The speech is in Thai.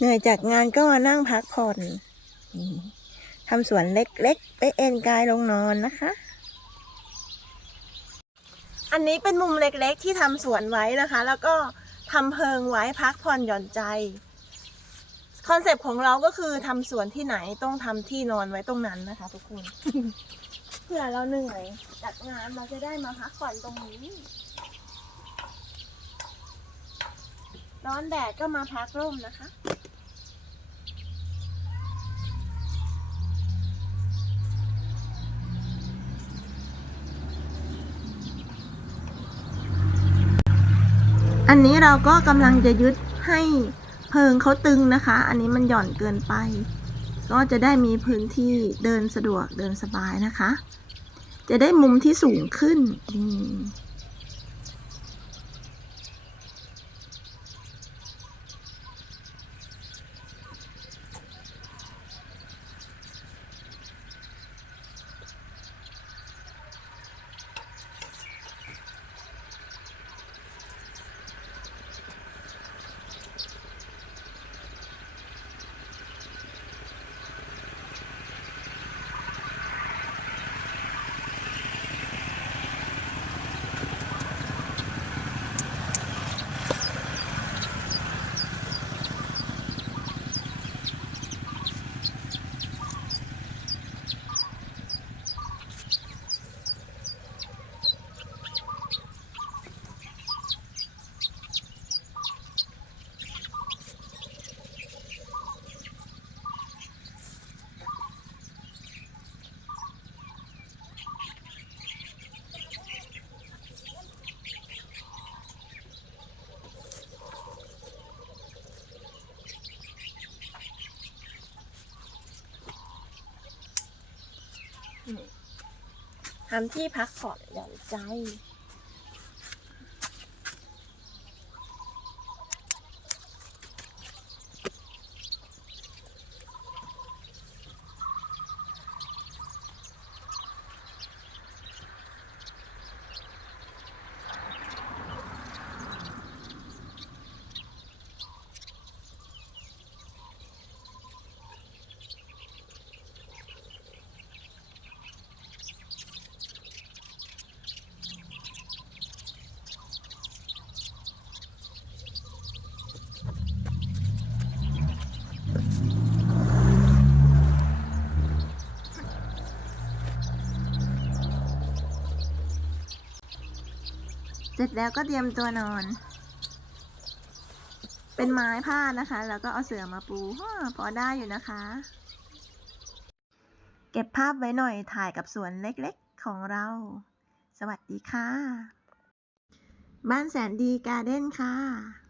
เหนื่อยจากงานก็มานั่งพักผ่อนทำสวนเล็กๆ ไปเอนกายลงนอนนะคะ อันนี้เป็นมุมเล็กๆ ที่ทำสวนไว้นะคะ แล้วก็ทำเพิงไว้พักผ่อนหย่อนใจ คอนเซปต์ของเราก็คือทำสวนที่ไหนต้องทำที่นอนไว้ตรงนั้นนะคะ ทุกคนเพื่อเราเหนื่อยจากงานเราจะได้มาพักผ่อนตรงนี้ร้อนแดดก็มาพักร่มนะคะ อันนี้เราก็กำลังจะยึดให้เพิงเขาตึงนะคะ อันนี้มันหย่อนเกินไป ก็จะได้มีพื้นที่เดินสะดวกเดินสบายนะคะ จะได้มุมที่สูงขึ้นนี่ ทำที่พักผ่อนหย่อนใจ เสร็จแล้วก็เตรียมตัวนอน เป็นไม้ผ้านะคะ แล้วก็เอาเสื่อมาปูพอได้อยู่นะคะ เก็บภาพไว้หน่อยถ่ายกับสวนเล็กๆของเรา สวัสดีค่ะ บ้านแสนดีการ์เด้นค่ะ